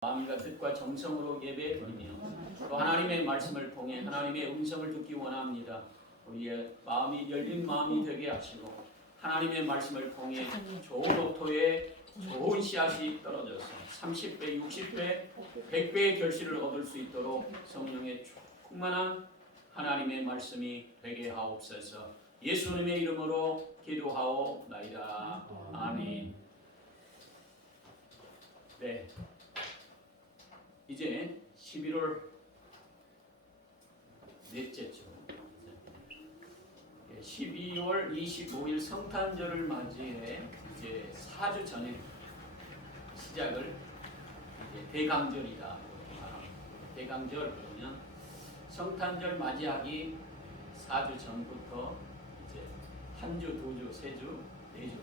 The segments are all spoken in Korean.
마음과 뜻과 정성으로 예배드리며 또 하나님의 말씀을 통해 하나님의 음성을 듣기 원합니다. 우리의 마음이 열린 마음이 되게 하시고 하나님의 말씀을 통해 좋은 옥토에 좋은 씨앗이 떨어져서 30배, 60배, 100배의 결실을 얻을 수 있도록 성령의 충만한 하나님의 말씀이 되게 하옵소서. 예수님의 이름으로 기도하옵나이다. 아멘. 네. 이제 11월 넷째죠. 12월 25일 성탄절을 맞이해 이제 4주 전에 시작을 이제 대강절이다. 대강절 그러면 성탄절 맞이하기 4주 전부터 이제 한 주, 두 주, 세 주, 네 주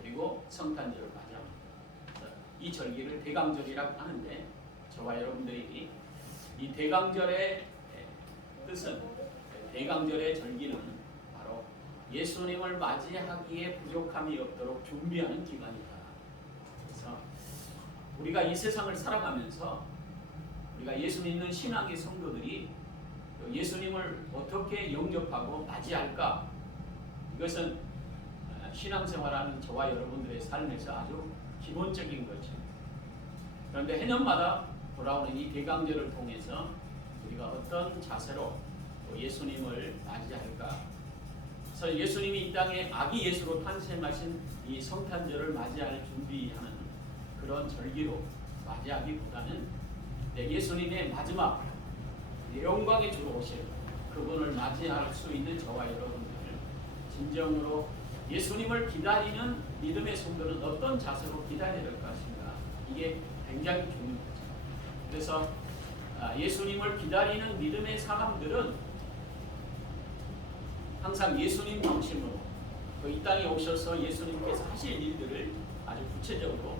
그리고 성탄절을 맞이합니다. 이 절기를 대강절이라고 하는데 저와 여러분들이 이 대강절의 뜻은 대강절의 절기는 바로 예수님을 맞이하기에 부족함이 없도록 준비하는 기간이다. 그래서 우리가 이 세상을 살아가면서 우리가 예수 믿는 신앙의 성도들이 예수님을 어떻게 영접하고 맞이할까? 이것은 신앙생활하는 저와 여러분들의 삶에서 아주 기본적인 거죠. 그런데 해년마다 돌아오는 이 대강절을 통해서 우리가 어떤 자세로 예수님을 맞이할까? 그래서 예수님이 이 땅에 아기 예수로 탄생하신 이 성탄절을 맞이할 준비하는 그런 절기로 맞이하기보다는 예수님의 마지막 영광의 주로 오실 그분을 맞이할 수 있는 저와 여러분들 진정으로 예수님을 기다리는 믿음의 성도는 어떤 자세로 기다려야 될 것인가? 이게 굉장히 중요한 거죠. 그래서 예수님을 기다리는 믿음의 사람들은 항상 예수님 중심으로 이 땅에 오셔서 예수님께서 하실 일들을 아주 구체적으로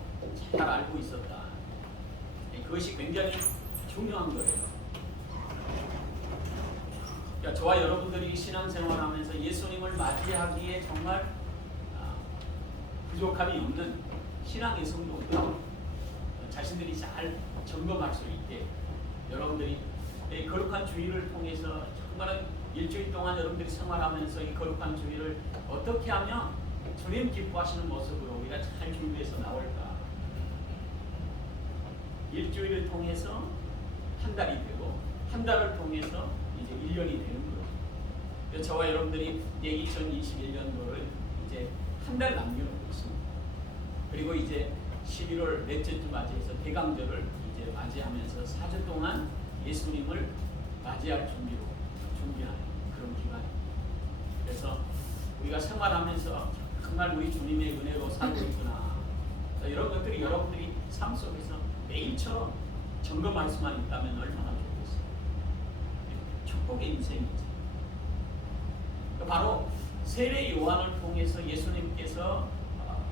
잘 알고 있었다. 그것이 굉장히 중요한 거예요. 그러니까 저와 여러분들이 신앙생활하면서 예수님을 맞이하기에 정말 부족함이 없는 신앙의 성도들 자신들이 잘 점검할 수 있게 여러분들이 이 거룩한 주일을 통해서 정말 일주일 동안 여러분들이 생활하면서 이 거룩한 주일을 어떻게 하면 주님 기뻐하시는 모습으로 우리가 잘 준비해서 나올까? 일주일을 통해서 한 달이 되고 한 달을 통해서 이제 1년이 되는 거예요. 저와 여러분들이 이제 2021년도를 이제 한 달 남겨놓고 있습니다. 그리고 이제 11월 넷째 주 맞이해서 대강절을 이제 맞이하면서 4주 동안 예수님을 맞이할 준비하는 그런 기간입니다. 그래서 우리가 생활하면서 정말 우리 주님의 은혜로 살고 있구나. 이런 것들이 여러분들이 삶 속에서 매일처럼 점검할 수만 있다면 얼마나 좋겠어요. 축복의 인생이지. 바로 세례 요한을 통해서 예수님께서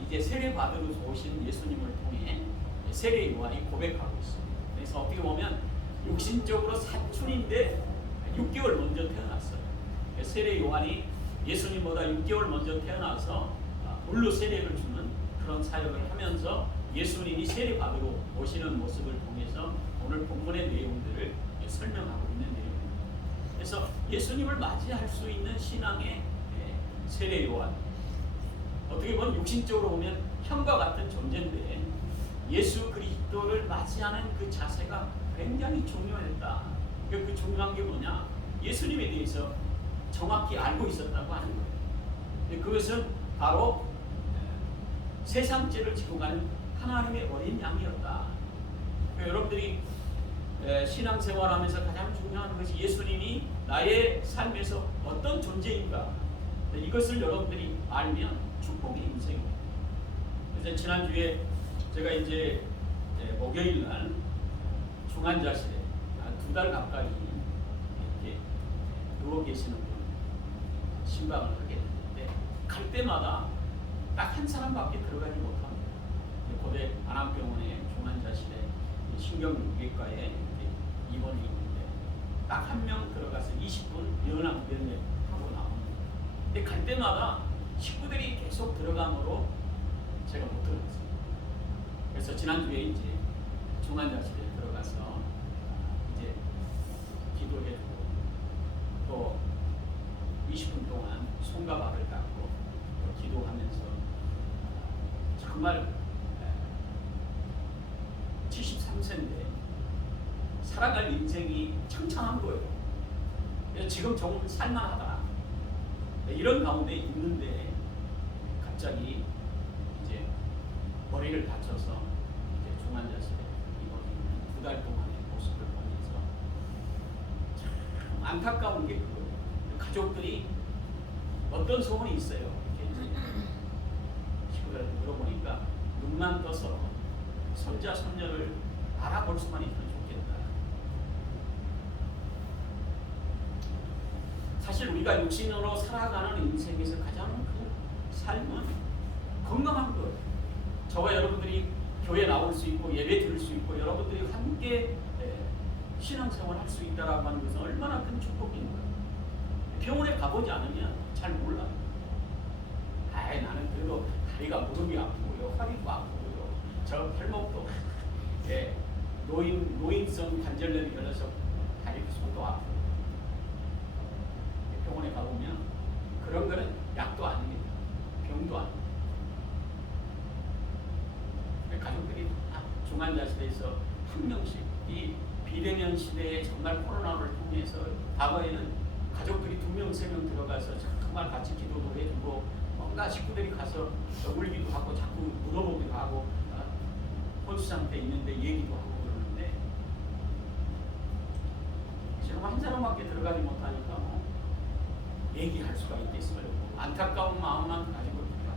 이제 세례 받으러 오신 예수님을 통해 세례 요한이 고백하고 있습니다. 그래서 어떻게 보면 육신적으로 사춘인데 6개월 먼저 태어났어요. 세례 요한이 예수님보다 6개월 먼저 태어나서 물로 세례를 주는 그런 사역을 하면서 예수님이 세례 받으러 오시는 모습을 통해서 오늘 본문의 내용들을 설명하고 있는 내용입니다. 그래서 예수님을 맞이할 수 있는 신앙의 세례 요한 어떻게 보면 육신적으로 보면 형과 같은 존재인데 예수 그리스도를 맞이하는 그 자세가 굉장히 중요했다. 그 중요한 게 뭐냐? 예수님에 대해서 정확히 알고 있었다고 하는 거예요. 근데 그것은 바로 세상죄를 지고 가는 하나님의 어린 양이었다. 그러니까 여러분들이 신앙생활하면서 가장 중요한 것이 예수님이 나의 삶에서 어떤 존재인가 이것을 여러분들이 알면 축복의 인생입니다. 그래서 지난주에 제가 이제 목요일 날 중환자실에 2달 가까이 이렇게 누워 계시는 분 신방을 하게 됐는데 갈 때마다 딱 한 사람밖에 들어가지 못합니다. 고대 안암병원의 중환자실에 신경외과에 입원해 있는데 딱 한 명 들어가서 20분 연합 면회 하고 나옵니다. 근데 갈 때마다 식구들이 계속 들어가므로 제가 못 들어갔어요. 그래서 지난주에 이제 중환자실에 들어가서 이제 기도해주고 또 20분 동안 손과 발을 닦고 또 기도하면서 정말 73세인데 살아갈 인생이 창창한 거예요. 지금 좀 살만하다. 이런 가운데 있는데 갑자기 이제 머리를 다쳐서 이제 중환자실에 입원했는 2달 동안의 모습을 보면서 참 안타까운 게 그거예요. 가족들이 어떤 소원이 있어요. 이렇게 이제 물어보니까 눈만 떠서 손자 손녀를 알아볼 수만 있으면 좋겠다. 사실 우리가 육신으로 살아가는 인생에서 가장 큰 삶은 건강한 거예요. 저와 여러분들이 교회 나올 수 있고 예배 드릴 수 있고 여러분들이 함께 신앙생활 할 수 있다라고 하는 것은 얼마나 큰 축복인 거예요. 병원에 가보지 않으면 잘 몰라요. 나는 그래도 다리가 무릎이 아프고요, 허리도 아프고요, 저 팔목도 노인성 관절염이 걸려서 다리 손도 아프고 병원에 가보면 그런 거는 약도 아닙니다. 병도 아닙니다. 가족들이 중환자실에서 한 명씩 이 비대면 시대에 정말 코로나를 통해서 과거에는 가족들이 2명, 3명 들어가서 정말 같이 기도도 해주고 뭔가 식구들이 가서 울기도 하고 자꾸 물어보기도 하고 혼수 상태에 있는데 얘기도 하고 그러는데 지금 한 사람밖에 들어가지 못하니까 얘기할 수가 있겠어요. 안타까운 마음만 가지고 있다.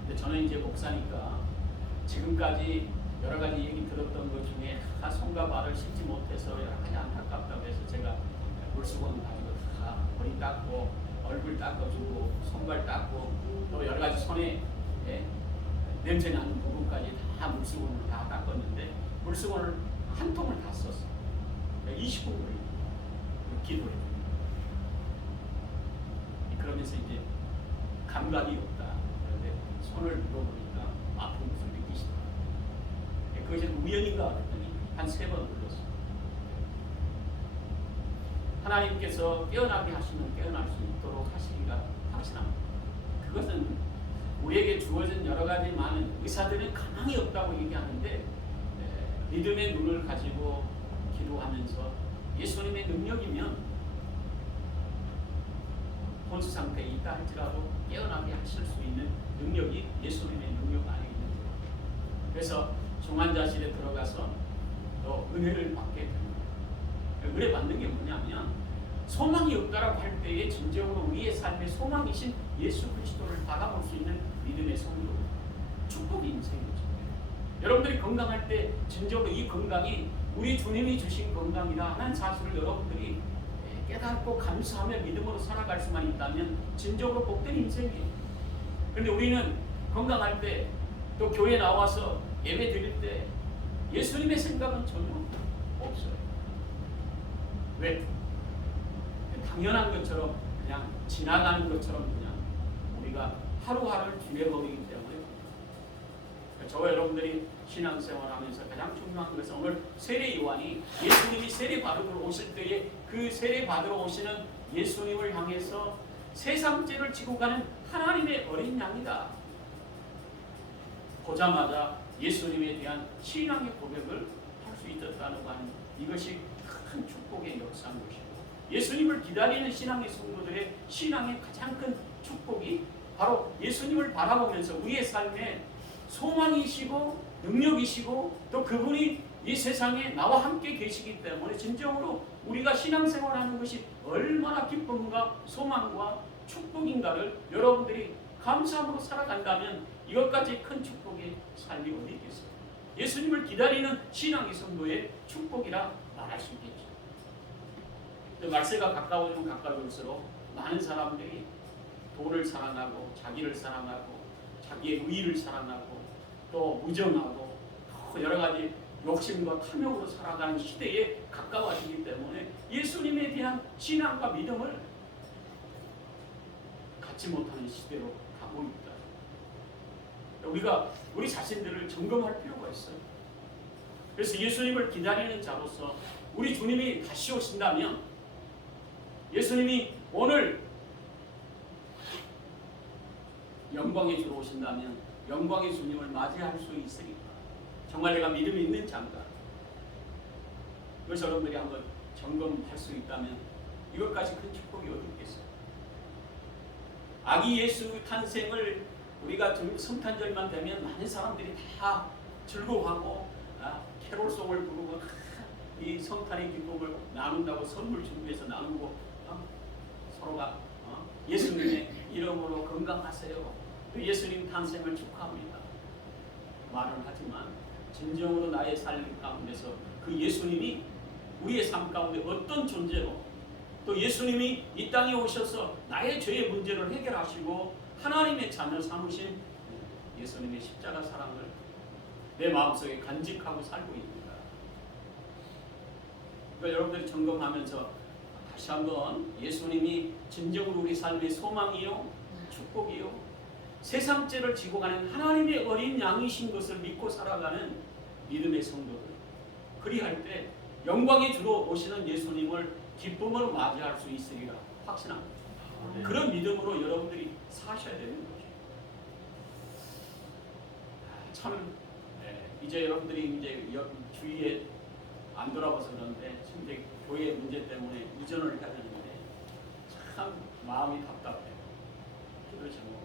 근데 저는 이제 목사니까 지금까지 여러 가지 얘기 들었던 것 중에 손과 발을 씻지 못해서 여러 가지 안타깝다고 해서 제가 물수건 가지고 다 머리 닦고 얼굴 닦아주고 손발 닦고 또 여러 가지 손에 냄새 나는 부분까지 다 물수건으로 다 닦았는데 물수건을 한 통을 다 썼어요. 20분 걸리고 기도를 그러면서 이제 감각이 없다. 그런데 손을 물어보니까 아픈 것을 느끼시더라고요. 그것이 우연인가 그랬더니 한 3번 눌렀어요. 하나님께서 깨어나게 하시면 깨어날 수 있도록 하시기가 확신합니다. 그것은 우리에게 주어진 여러 가지 많은 의사들은 가망이 없다고 얘기하는데 믿음의 눈을 가지고 기도하면서 예수님의 능력이면 혼수 상태에 있다 할지라도 깨어나게 하실 수 있는 능력이 예수님의 능력 아니겠는가. 그래서 중환자실에 들어가서 또 은혜를 받게 됩니다. 은혜 받는 게 뭐냐면 소망이 없다라고 할 때에 진정으로 우리의 삶의 소망이신 예수 그리스도를 바라볼 수 있는 믿음의 성도, 축복의 인생이죠. 여러분들이 건강할 때 진정으로 이 건강이 우리 주님이 주신 건강이라 하는 사실을 여러분들이 깨닫고 감사하며 믿음으로 살아갈 수만 있다면 진정으로 복된 인생이에요. 그런데 우리는 건강할 때 또 교회 나와서 예배 드릴 때 예수님의 생각은 전혀 없어요. 왜? 당연한 것처럼 그냥 지나가는 것처럼 그냥 우리가 하루하루를 지내버리기 때문에 저와 여러분들이 신앙생활하면서 가장 중요한 것은 오늘 세례 요한이 예수님이 세례 받으러 오실 때에 그 세례 받으러 오시는 예수님을 향해서 세상 죄를 지고 가는 하나님의 어린 양이다. 보자마자 예수님에 대한 신앙의 고백을 할 수 있었다는 하는 이것이 큰 축복의 역사인 것이고 예수님을 기다리는 신앙의 성도들의 신앙의 가장 큰 축복이 바로 예수님을 바라보면서 우리의 삶에 소망이시고 능력이시고 또 그분이 이 세상에 나와 함께 계시기 때문에 진정으로 우리가 신앙생활하는 것이 얼마나 기쁨과 소망과 축복인가를 여러분들이 감사함으로 살아간다면 이것까지 큰 축복의 삶이 어디 있겠어요. 예수님을 기다리는 신앙의 성도의 축복이라 말할 수 있겠죠. 말세가 가까워지면 가까워질수록 많은 사람들이 돈을 사랑하고 자기를 사랑하고 자기의 의의를 사랑하고 또 무정하고 또 여러 가지 욕심과 탐욕으로 살아가는 시대에 가까워지기 때문에 예수님에 대한 신앙과 믿음을 갖지 못하는 시대로 가고 있다. 우리가 우리 자신들을 점검할 필요가 있어요. 그래서 예수님을 기다리는 자로서 우리 주님이 다시 오신다면, 예수님이 오늘 영광의 주로 오신다면 영광의 주님을 맞이할 수 있으니까 정말 내가 믿음이 있는 자인가? 그래서 여러분들이 한번 점검할 수 있다면 이것까지 큰 축복이 어디 있겠어요? 아기 예수 탄생을 우리가 성탄절만 되면 많은 사람들이 다 즐거워하고 캐롤송을 부르고 이 성탄의 기쁨을 나눈다고 선물 준비해서 나누고 서로가 예수님의 이름으로 건강하세요. 예수님 탄생을 축하합니다. 말은 하지만 진정으로 나의 삶 가운데서 그 예수님이 우리의 삶 가운데 어떤 존재로, 또 예수님이 이 땅에 오셔서 나의 죄의 문제를 해결하시고 하나님의 자녀 삼으신 예수님의 십자가 사랑을 내 마음속에 간직하고 살고 있는가. 그러니까 여러분들이 점검하면서 다시 한번 예수님이 진정으로 우리 삶의 소망이요, 축복이요, 세상죄를 지고 가는 하나님의 어린 양이신 것을 믿고 살아가는 믿음의 성도들, 그리할 때 영광의 주로 오시는 예수님을 기쁨으로 맞이할 수 있으리라 확신합니다. 그런 믿음으로 여러분들이 사셔야 되는 거죠. 참 이제 여러분들이 이제 주위에 안 돌아봐서 그런데 지금 이제 교회 문제 때문에 이전을 해야 되는데 참 마음이 답답해요. 기도 제목.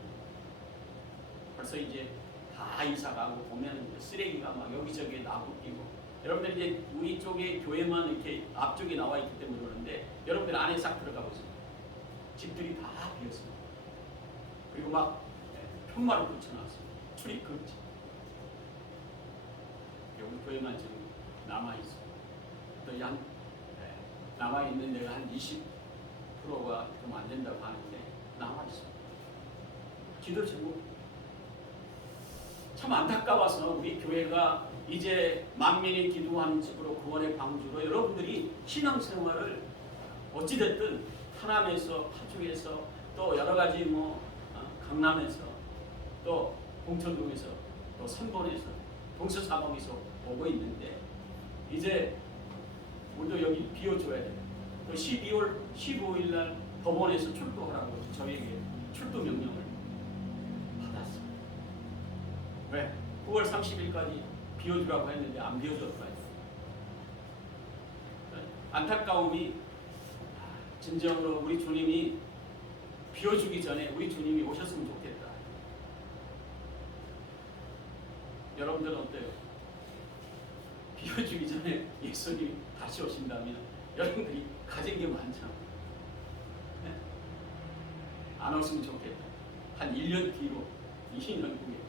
벌써 이제 다 이사가고 보면 쓰레기가 막 여기저기 나부끼고, 여러분들 이제 우리 쪽에 교회만 이렇게 앞쪽에 나와 있기 때문에 그러는데 여러분들 안에 싹 들어가 보세요. 집들이 다 비었습니다. 그리고 막 편마를 붙여놨어요. 출입금지. 우리 교회만 지금 남아 있어요. 또 남아 있는 데가 한 20%가 좀 안 된다고 하는데 남아 있어요. 기도 제목. 참 안타까워서 우리 교회가 이제 만민이 기도하는 집으로 구원의 방주로 여러분들이 신앙생활을 어찌됐든 하남에서 파주에서 또 여러가지 강남에서 또 봉천동에서 또 선본에서 동서사방에서 오고 있는데 이제 우리도 여기 비워줘야 돼요. 또 12월 15일 날 법원에서 출두하라고 저희에게 출두 명령을 받았어요. 왜? 9월 30일까지 비워주라고 했는데 안 비워줬어요. 안타까움이 진정으로 우리 주님이 비워주기 전에 우리 주님이 오셨으면 좋겠다. 여러분들은 어때요? 비워주기 전에 예수님이 다시 오신다면 여러분들이 가진 게 많잖아. 네? 안 오시면 좋겠다. 한 1년 뒤로 2년 후에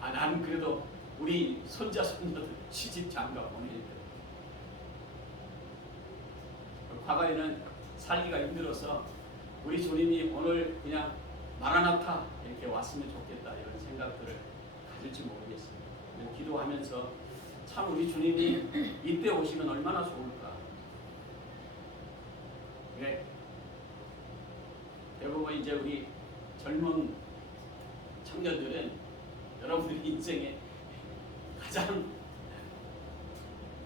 난 그래도 우리 손자 손녀들 시집 장가 보내야 돼. 과거에는 살기가 힘들어서 우리 주님이 오늘 그냥 마라나타 이렇게 왔으면 좋겠다 이런 생각들을 가질지 모르겠습니다. 기도하면서 참 우리 주님이 이때 오시면 얼마나 좋을까. 네. 대부분 이제 우리 젊은 청년들은 여러분들이 인생에 가장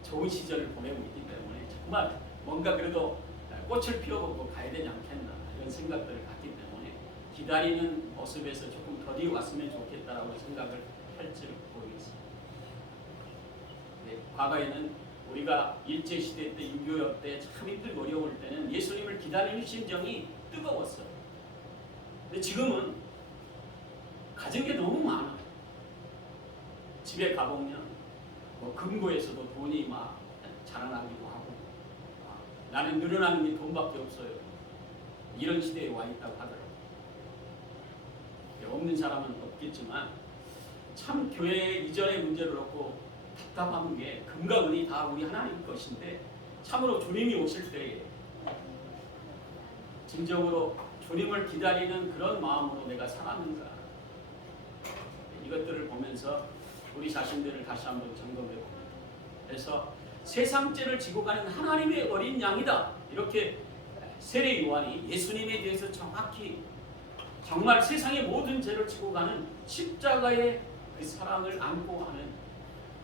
좋은 시절을 보내고 있기 때문에 정말 뭔가 그래도 꽃을 피워보고 가야 되지 않겠나 이런 생각들을 갖기 때문에 기다리는 모습에서 조금 더디 왔으면 좋겠다라고 생각을 할지 모르겠습니다. 네, 과거에는 우리가 일제시대 때 6.25 때 참 힘들고 어려울 때는 예수님을 기다리는 심정이 뜨거웠어요. 근데 지금은 가진 게 너무 많아. 집에 가보면 금고에서도 돈이 막 자라나기도 하고 나는 늘어나는 게 돈밖에 없어요. 이런 시대에 와 있다고 하더라고요. 없는 사람은 없겠지만 참 교회 이전의 문제를 놓고 답답한 게 금과 은이 다 우리 하나님 것인데 참으로 주님이 오실 때에 진정으로 주님을 기다리는 그런 마음으로 내가 살았는가, 이것들을 보면서 우리 자신들을 다시 한번 점검해 봅니다. 그래서 세상죄를 지고 가는 하나님의 어린 양이다, 이렇게 세례 요한이 예수님에 대해서 정확히 정말 세상의 모든 죄를 지고 가는 십자가의 그 사랑을 안고 하는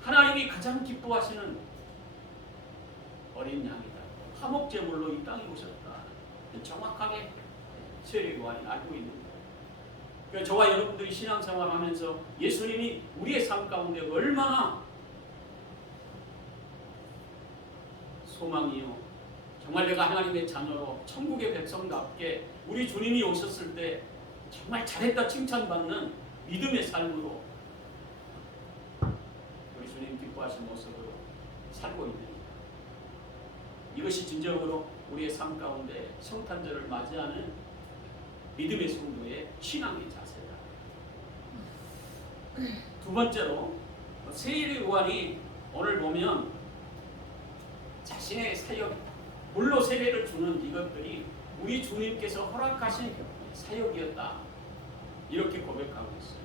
하나님이 가장 기뻐하시는 어린 양이다. 화목제물로 이 땅에 오셨다. 정확하게 세례요한이 알고 있는 거예요. 그러니까 저와 여러분들이 신앙생활하면서 예수님이 우리의 삶 가운데 얼마나 소망이요, 정말 내가 하나님의 자녀로 천국의 백성답게 우리 주님이 오셨을 때 정말 잘했다 칭찬받는 믿음의 삶으로 우리 주님 기뻐하신 모습으로 살고 있는, 이것이 진정으로 우리의 삶 가운데 성탄절을 맞이하는 믿음의 성도의 신앙의 자세다. 두 번째로 세례 요한이 오늘 보면 자신의 사역, 물로 세례를 주는 이것들이 우리 주님께서 허락하신 사역이었다, 이렇게 고백하고 있어요.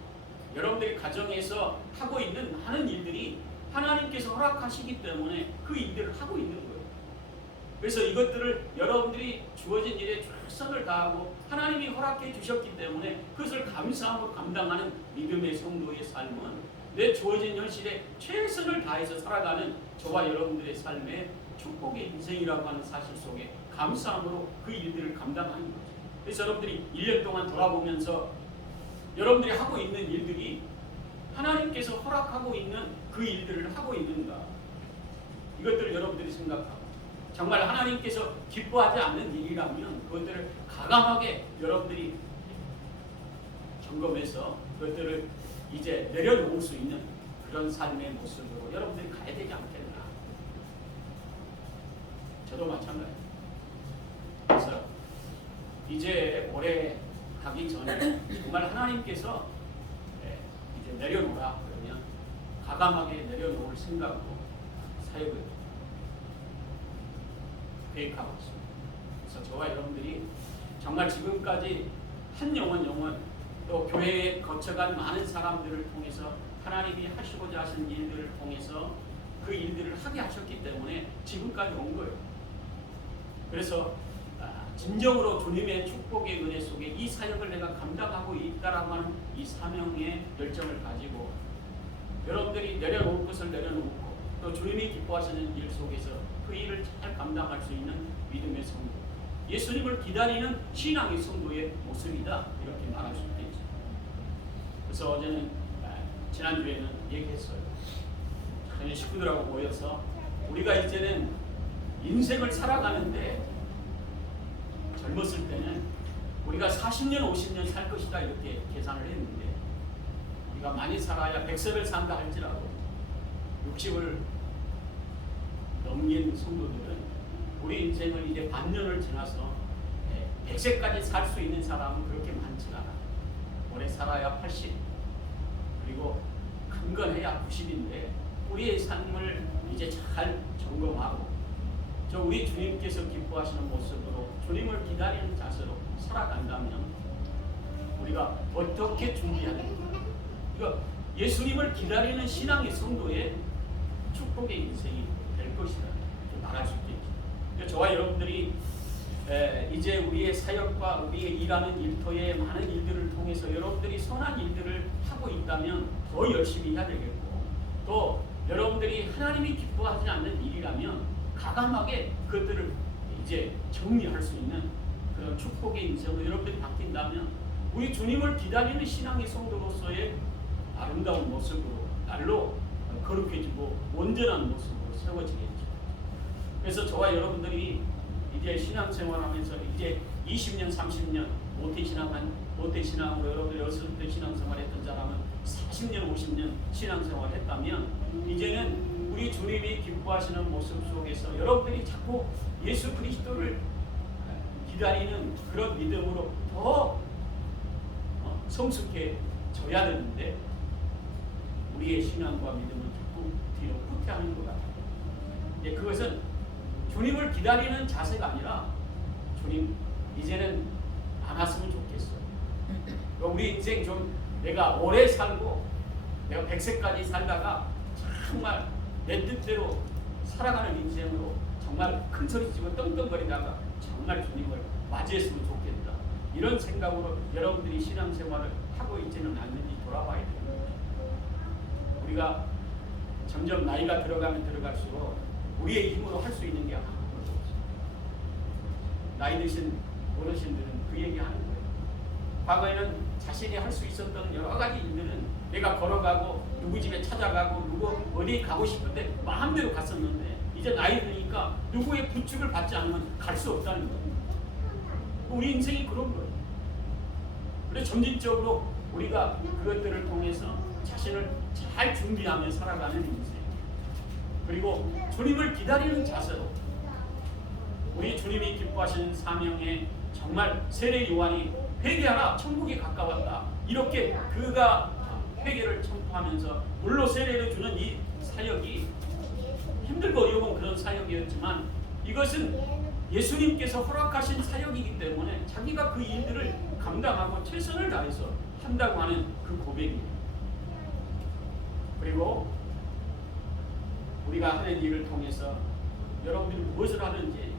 여러분들이 가정에서 하고 있는 많은 일들이 하나님께서 허락하시기 때문에 그 일들을 하고 있는 거예요. 그래서 이것들을 여러분들이 주어진 일에 최선을 다하고 하나님이 허락해 주셨기 때문에 그것을 감사함으로 감당하는 믿음의 성도의 삶은 내 주어진 현실에 최선을 다해서 살아가는 저와 여러분들의 삶의 축복의 인생이라고 하는 사실 속에 감사함으로 그 일들을 감당하는 거죠. 그래서 여러분들이 1년 동안 돌아보면서 여러분들이 하고 있는 일들이 하나님께서 허락하고 있는 그 일들을 하고 있는가, 이것들을 여러분들이 생각하고 정말 하나님께서 기뻐하지 않는 일이라면 그것들을 과감하게 여러분들이 점검해서 그것들을 이제 내려놓을 수 있는 그런 삶의 모습으로 여러분들이 가야 되지 않겠나. 저도 마찬가지입니다. 그래서 이제 올해 가기 전에 정말 하나님께서 이제 내려놓으라 그러면 과감하게 내려놓을 생각으로 사역을 계획하고 있습니다. 그래서 저와 여러분들이 정말 지금까지 한 영혼 또 교회에 거쳐간 많은 사람들을 통해서 하나님이 하시고자 하신 일들을 통해서 그 일들을 하게 하셨기 때문에 지금까지 온 거예요. 그래서 진정으로 주님의 축복의 은혜 속에 이 사역을 내가 감당하고 있다라고 하는 이 사명의 열정을 가지고 여러분들이 내려놓을 것을 내려놓고 또 주님이 기뻐하시는 일 속에서 그 일을 잘 감당할 수 있는 믿음의 성도, 예수님을 기다리는 신앙의 성도의 모습이다, 이렇게 말할 수 있겠죠. 그래서 어제는 지난주에는 얘기했어요. 저희 식구들하고 모여서 우리가 이제는 인생을 살아가는데 젊었을 때는 우리가 40년 50년 살 것이다, 이렇게 계산을 했는데 우리가 많이 살아야 100세를 산다 할지라도 60을 넘긴 성도들은 우리 인생을 이제 반년을 지나서 100세까지 살 수 있는 사람은 그렇게 많지가 않아. 오래 살아야 80, 그리고 큰 건 해야 90인데 우리의 삶을 이제 잘 점검하고 저 우리 주님께서 기뻐하시는 모습으로 주님을 기다리는 자세로 살아간다면 우리가 어떻게 준비해야 됩니까? 그러니까 예수님을 기다리는 신앙의 성도의 축복의 인생이 될 것이다, 말할 수 있겠죠. 그러니까 저와 여러분들이 이제 우리의 사역과 우리의 일하는 일터의 많은 일들을 통해서 여러분들이 선한 일들을 하고 있다면 더 열심히 해야 되겠고, 또 여러분들이 하나님이 기뻐하지 않는 일이라면 과감하게 그것들을 이제 정리할 수 있는 그런 축복의 인생으로 여러분들이 바뀐다면 우리 주님을 기다리는 신앙의 성도로서의 아름다운 모습으로 날로 거룩해지고 온전한 모습으로 세워지겠죠. 그래서 저와 여러분들이 이제 신앙생활하면서 이제 20년 30년 모태신앙으로 여러분들이 어렸을 때 신앙생활했던 사람은 40년 50년 신앙생활했다면 이제는 우리 주님이 기뻐하시는 모습 속에서 여러분들이 자꾸 예수 그리스도를 기다리는 그런 믿음으로 더 성숙해져야 되는데 우리의 신앙과 믿음은 자꾸 뒤로 후퇴하는 것 같아요. 그것은 주님을 기다리는 자세가 아니라 주님 이제는 안 왔으면 좋겠어요. 우리 인생 좀 내가 오래 살고 내가 100세까지 살다가 정말 내 뜻대로 살아가는 인생으로 정말 큰 소리 치고 떵떵거리다가 정말 주님을 맞이했으면 좋겠다, 이런 생각으로 여러분들이 신앙생활을 하고 있지는 않는지 돌아봐야 됩니다. 우리가 점점 나이가 들어가면 들어갈수록 우리의 힘으로 할 수 있는 게 아무것도 없어요. 나이 드신 어르신들은 그 얘기하는 거예요. 과거에는 자신이 할 수 있었던 여러 가지 일들은 내가 걸어가고 누구 집에 찾아가고 누구 어디 가고 싶은데 마음대로 갔었는데 이제 나이 드니까 누구의 부축을 받지 않으면 갈 수 없다는 거예요. 우리 인생이 그런 거예요. 그래서 점진적으로 우리가 그것들을 통해서 자신을 잘 준비하며 살아가는 인생, 그리고 주님을 기다리는 자세로 우리 주님이 기뻐하시는 사명에 정말 세례 요한이 회개하라 천국이 가까웠다 이렇게 그가 회개를 첨부하면서 물로 세례를 주는 이 사역이 힘들고 어려운 그런 사역이었지만 이것은 예수님께서 허락하신 사역이기 때문에 자기가 그 일들을 감당하고 최선을 다해서 한다고 하는 그 고백입니다. 그리고 우리가 하는 일을 통해서 여러분들이 무엇을 하든지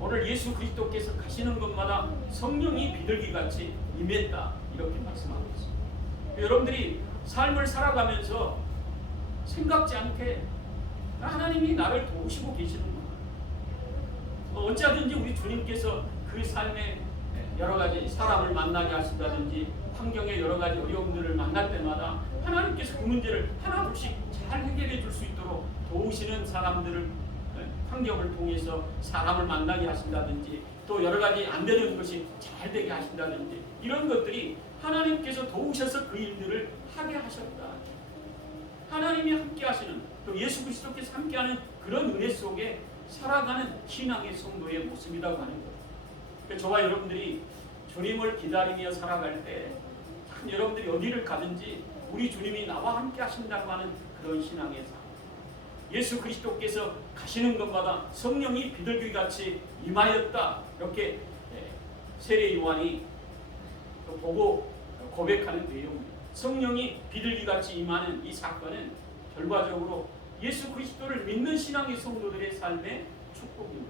오늘 예수 그리스도께서 가시는 곳마다 성령이 비둘기같이 임했다 이렇게 말씀하고 있습니다. 여러분들이 삶을 살아가면서 생각지 않게 하나님이 나를 도우시고 계시는구나. 어찌하든지 우리 주님께서 그 삶에 여러 가지 사람을 만나게 하신다든지 환경에 여러 가지 어려움들을 만날 때마다 하나님께서 그 문제를 하나둘씩 잘 해결해 줄 수 있도록 도우시는 사람들을 환경을 통해서 사람을 만나게 하신다든지 또 여러 가지 안 되는 것이 잘 되게 하신다든지 이런 것들이 하나님께서 도우셔서 그 일들을 하게 하셨다. 하나님이 함께 하시는 또 예수 그리스도께서 함께하는 그런 은혜 속에 살아가는 신앙의 성도의 모습이라고 하는 거예요. 저와 여러분들이 주님을 기다리며 살아갈 때 여러분들이 어디를 가든지 우리 주님이 나와 함께 하신다고 하는 그런 신앙의 삶. 예수 그리스도께서 가시는 곳마다 성령이 비둘기같이 임하였다. 이렇게 세례 요한이 보고 고백하는 내용입니다. 성령이 비둘기같이 임하는 이 사건은 결과적으로 예수 그리스도를 믿는 신앙의 성도들의 삶의 축복인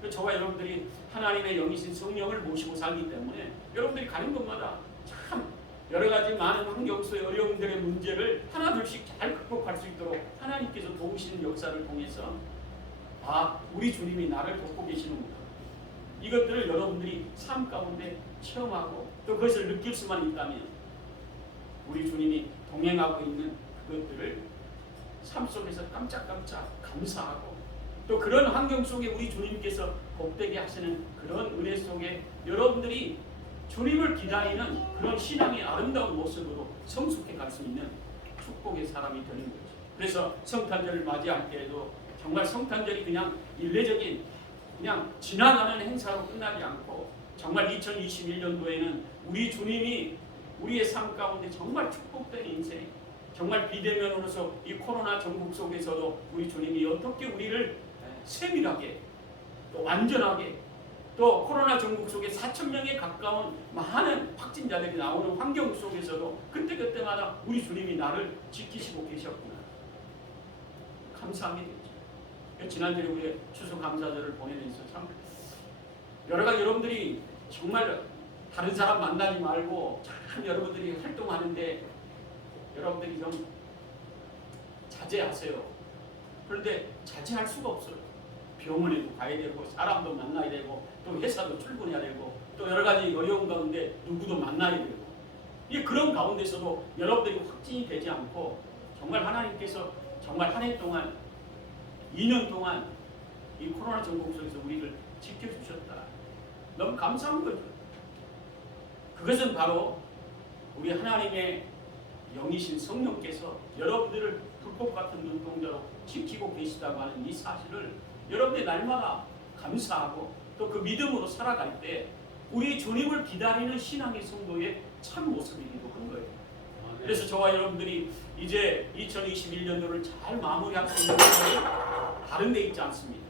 거죠. 저와 여러분들이 하나님의 영이신 성령을 모시고 살기 때문에 여러분들이 가는 곳마다 참 여러 가지 많은 환경 속의 어려움들의 문제를 하나둘씩 잘 극복할 수 있도록 하나님께서 도우시는 역사를 통해서 우리 주님이 나를 돕고 계시는구나. 이것들을 여러분들이 삶 가운데 체험하고 또 그것을 느낄 수만 있다면 우리 주님이 동행하고 있는 그것들을 삶 속에서 깜짝깜짝 감사하고 또 그런 환경 속에 우리 주님께서 복되게 하시는 그런 은혜 속에 여러분들이 주님을 기다리는 그런 신앙의 아름다운 모습으로 성숙해 갈 수 있는 축복의 사람이 되는 거죠. 그래서 성탄절을 맞이할 때에도 정말 성탄절이 그냥 일례적인 그냥 지나가는 행사로 끝나지 않고 정말 2021년도에는 우리 주님이 우리의 삶 가운데 정말 축복된 인생, 정말 비대면으로서 이 코로나 전국 속에서도 우리 주님이 어떻게 우리를 세밀하게 또 완전하게 또 코로나 전국 속에 4,000명에 가까운 많은 확진자들이 나오는 환경 속에서도 그때그때마다 우리 주님이 나를 지키시고 계셨구나. 감사하게 됐죠. 지난주에 우리 추수 감사절을 보내면서 참 여러 가지 여러분들이 정말 다른 사람 만나지 말고 참 여러분들이 활동하는데 여러분들이 좀 자제하세요. 그런데 자제할 수가 없어요. 병원에도 가야 되고 사람도 만나야 되고 또 회사도 출근해야 되고 또 여러 가지 어려운 가운데 누구도 만나야 되고 그런 가운데서도 여러분들이 확진이 되지 않고 정말 하나님께서 정말 한 해 동안 2년 동안 이 코로나 전국 속에서 우리를 지켜주셨다. 너무 감사한 거죠. 그것은 바로 우리 하나님의 영이신 성령께서 여러분들을 불꽃 같은 눈동자로 지키고 계시다고 하는 이 사실을 여러분들 날마다 감사하고 또 그 믿음으로 살아갈 때 우리 주님을 기다리는 신앙의 성도의 참 모습이기도 한 거예요. 그래서 저와 여러분들이 이제 2021년도를 잘 마무리할 수 있는 것은 다른 데 있지 않습니다.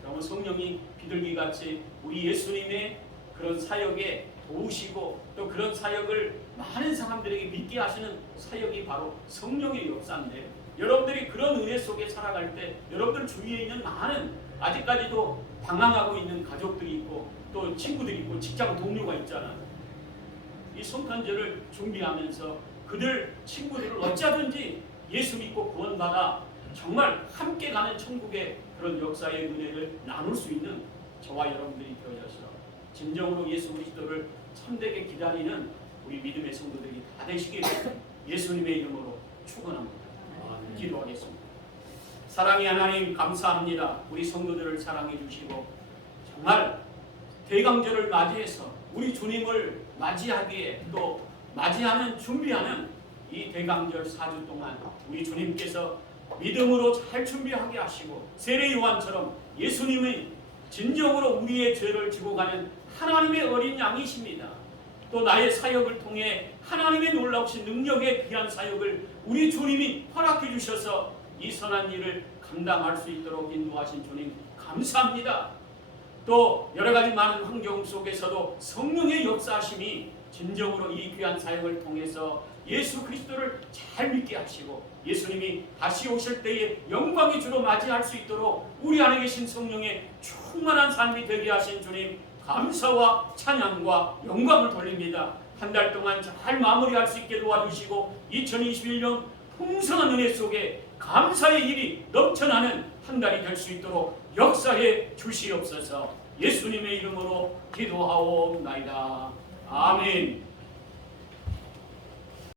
그러면 성령이 비둘기같이 우리 예수님의 그런 사역에 도우시고 또 그런 사역을 많은 사람들에게 믿게 하시는 사역이 바로 성령의 역사인데 여러분들이 그런 은혜 속에 살아갈 때 여러분들 주위에 있는 많은 아직까지도 방황하고 있는 가족들이 있고 또 친구들이 있고 직장 동료가 있잖아요. 이 성탄절을 준비하면서 그들 친구들을 어찌하든지 예수 믿고 구원받아 정말 함께 가는 천국의 그런 역사의 은혜를 나눌 수 있는 저와 여러분들이 되어져서 진정으로 예수 그리스도를 참되게 기다리는 우리 믿음의 성도들이 다 되시기를 예수님의 이름으로 축원합니다. 기도하겠습니다. 사랑의 하나님 감사합니다. 우리 성도들을 사랑해 주시고 정말 대강절을 맞이해서 우리 주님을 맞이하기에 또 맞이하는 준비하는 이 대강절 4주 동안 우리 주님께서 믿음으로 잘 준비하게 하시고 세례 요한처럼 예수님의 진정으로 우리의 죄를 지고 가는 하나님의 어린 양이십니다. 또 나의 사역을 통해 하나님의 놀라우신 능력의 귀한 사역을 우리 주님이 허락해 주셔서 이 선한 일을 감당할 수 있도록 인도하신 주님 감사합니다. 또 여러 가지 많은 환경 속에서도 성령의 역사하심이 진정으로 이 귀한 사역을 통해서 예수 그리스도를 잘 믿게 하시고 예수님이 다시 오실 때에 영광의 주로 맞이할 수 있도록 우리 안에 계신 성령의 충만한 삶이 되게 하신 주님 감사와 찬양과 영광을 돌립니다. 한 달 동안 잘 마무리할 수 있게 도와주시고 2021년 풍성한 은혜 속에 감사의 일이 넘쳐나는 한 달이 될 수 있도록 역사해 주시옵소서. 예수님의 이름으로 기도하옵나이다. 아멘.